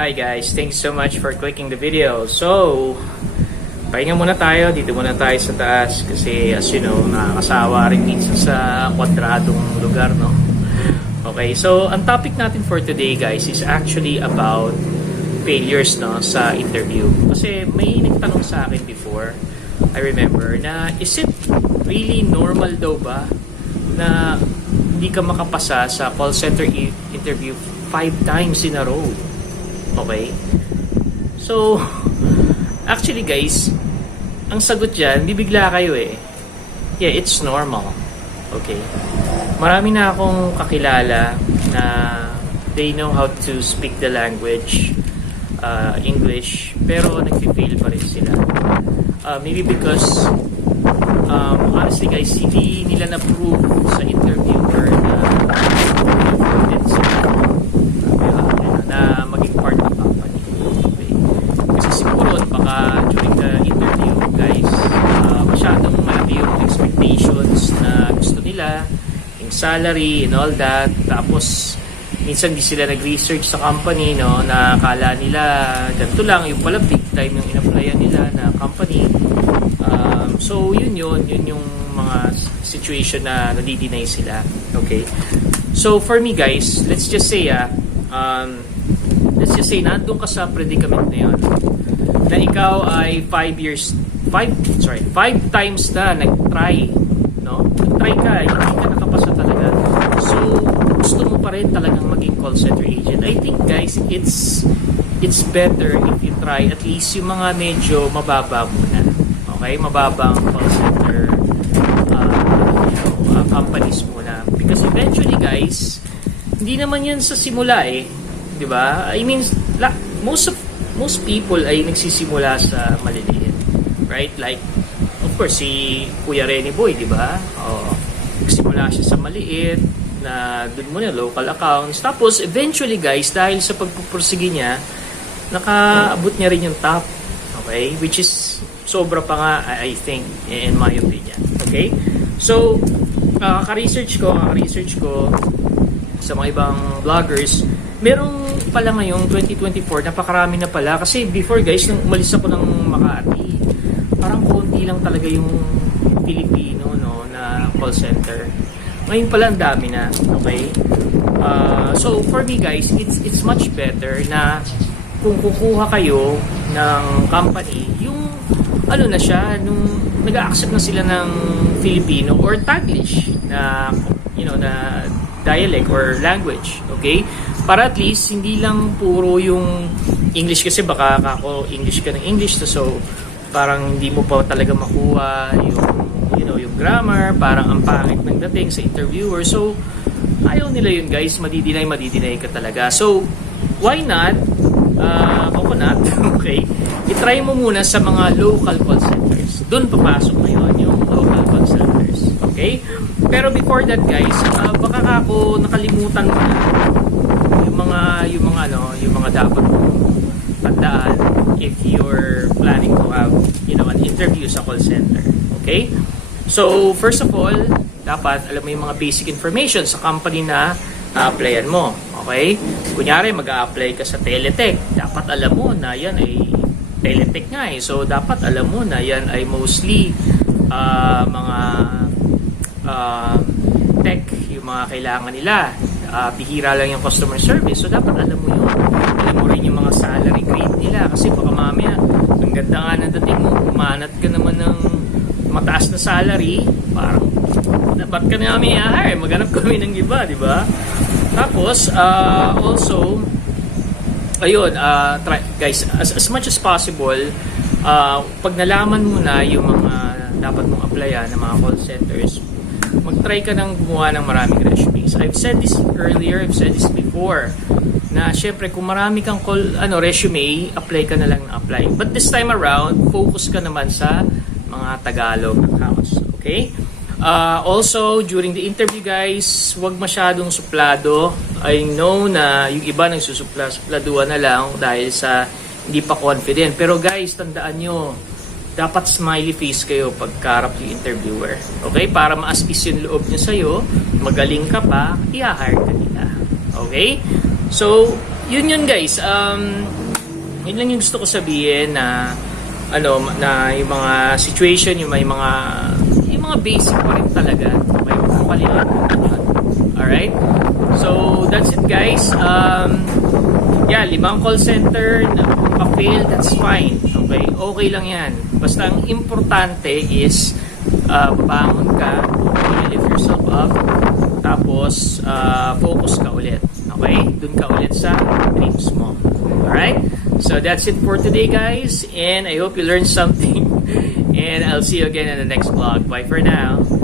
Hi guys, thanks so much for clicking the video. So, pahinga muna tayo, dito muna tayo sa taas kasi as you know, nakakasawa rin minsan sa kwadradong lugar, no? Okay, so ang topic natin for today guys is actually about failures no sa interview. Kasi may nagtanong sa akin before, I remember, na is it really normal daw ba na hindi ka makapasa sa call center interview five times in a row? Okay? So, actually guys, ang sagot dyan, bibigla kayo eh. Yeah, it's normal. Okay? Marami na akong kakilala na they know how to speak the language, uh, English, pero nag-fail pa rin sila. Uh, maybe because, um, honestly guys, hindi nila na-prove sa interviewer na confident sila uh, na maging part ng company. Okay. Kasi siguro baka during the interview guys, uh, masyadong malaki yung expectations na gusto nila, yung salary and all that. Tapos minsan di sila nag-research sa company no na akala nila ganito lang. Yung pala big time yung in-applyan nila na company. Um, so yun yun. Yun yung mga situation na nadi-deny sila. Okay? So for me guys let's just say ah um, let's just say nandun ka sa predicament na yun na ikaw ay 5 years 5 sorry 5 times na nag-try no? Nag-try ka hindi ka nakapasa talaga so gusto mo pa rin talagang maging call center agent. I think guys it's it's better if you try at least yung mga medyo mababa muna. Okay? Mababang call center uh, you know, uh, companies muna. Because eventually guys hindi naman yan sa simula eh. Ba? I mean la, most of most people ay nagsisimula sa maliliit. Right? Like of course si Kuya Renny Boy 'di ba? Oh nagsimula siya sa maliit na doon muna local accounts. Tapos eventually guys dahil sa pagpupursige niya nakaabot niya rin yung top okay? Which is sobra pa nga I think in my opinion okay? So uh, ka-research ko ka-research ko sa mga ibang vloggers merong pala ngayong 2024 napakarami na pala. Kasi before guys nung umalis ako ng Makati parang konti lang talaga yung Filipino no na call center ngayon pala ang dami na okay? Uh, so for me guys it's it's much better na kung kukuha kayo ng company yung ano na siya nung nag-accept na sila ng Filipino or Taglish na you know na dialect or language okay? Para at least hindi lang puro yung English kasi baka ako English ka ng English so parang hindi mo pa talaga makuha yung yung grammar parang ang pangit ng dating sa interviewer. So ayaw nila yun guys. Madidinay madidinay ka talaga. So why not uh, coconut? Okay. Itry mo muna sa mga local call centers. Doon papasok ngayon yung local call centers. Okay? Pero before that guys uh, baka ka ako nakalimutan mo na yung mga yung mga ano yung mga dapat tandaan if you're planning to have you know an interview sa call center. Okay so first of all dapat alam mo yung mga basic information sa company na a-applyan mo okay? Kunyari mag-a-apply ka sa Teletech. Dapat alam mo na yan ay Teletech nga eh. So dapat alam mo na yan ay mostly ah, mga ah, tech yung mga kailangan nila. Ah, bihira lang yung customer service. So dapat alam mo yun alam mo rin yung mga salary grade nila kasi baka mamaya ang ganda nga ng dating mo umanat ka naman ng mataas na salary parang ba't ka namin i-hire maghanap kami ng iba di ba tapos ah, also ayun ah, try, guys as, as much as possible ah, pag nalaman mo na yung mga dapat mong applyan ng mga call centers mag-try ka ng gumawa ng maraming resumes. I've said this earlier, I've said this before, na syempre kung marami kang call, ano, resume, apply ka na lang na apply. But this time around, focus ka naman sa mga Tagalog accounts. Okay? Uh, also, during the interview guys, huwag masyadong suplado. I know na yung iba nagsusupla, supladuan na lang dahil sa hindi pa confident. Pero guys, tandaan nyo, dapat smiley face kayo pagkarap yung interviewer. Okay? Para maaspis yung loob niya sa'yo, magaling ka pa, i-hire ka nila. Okay? So, yun yun guys. Um, yun lang yung gusto ko sabihin na ano na yung mga situation yung may mga yung mga basic pa rin talaga. Okay huwag mo kalimutan alright? So that's it guys. Um yeah limang call center na pa-fail that's fine. Okay? Okay lang yan. Basta ang importante is uh, bangon ka lift yourself up tapos uh, focus ka ulit. Okay? Dun ka ulit sa dreams mo. Alright so that's it for today guys and I hope you learned something and I'll see you again in the next vlog. Bye for now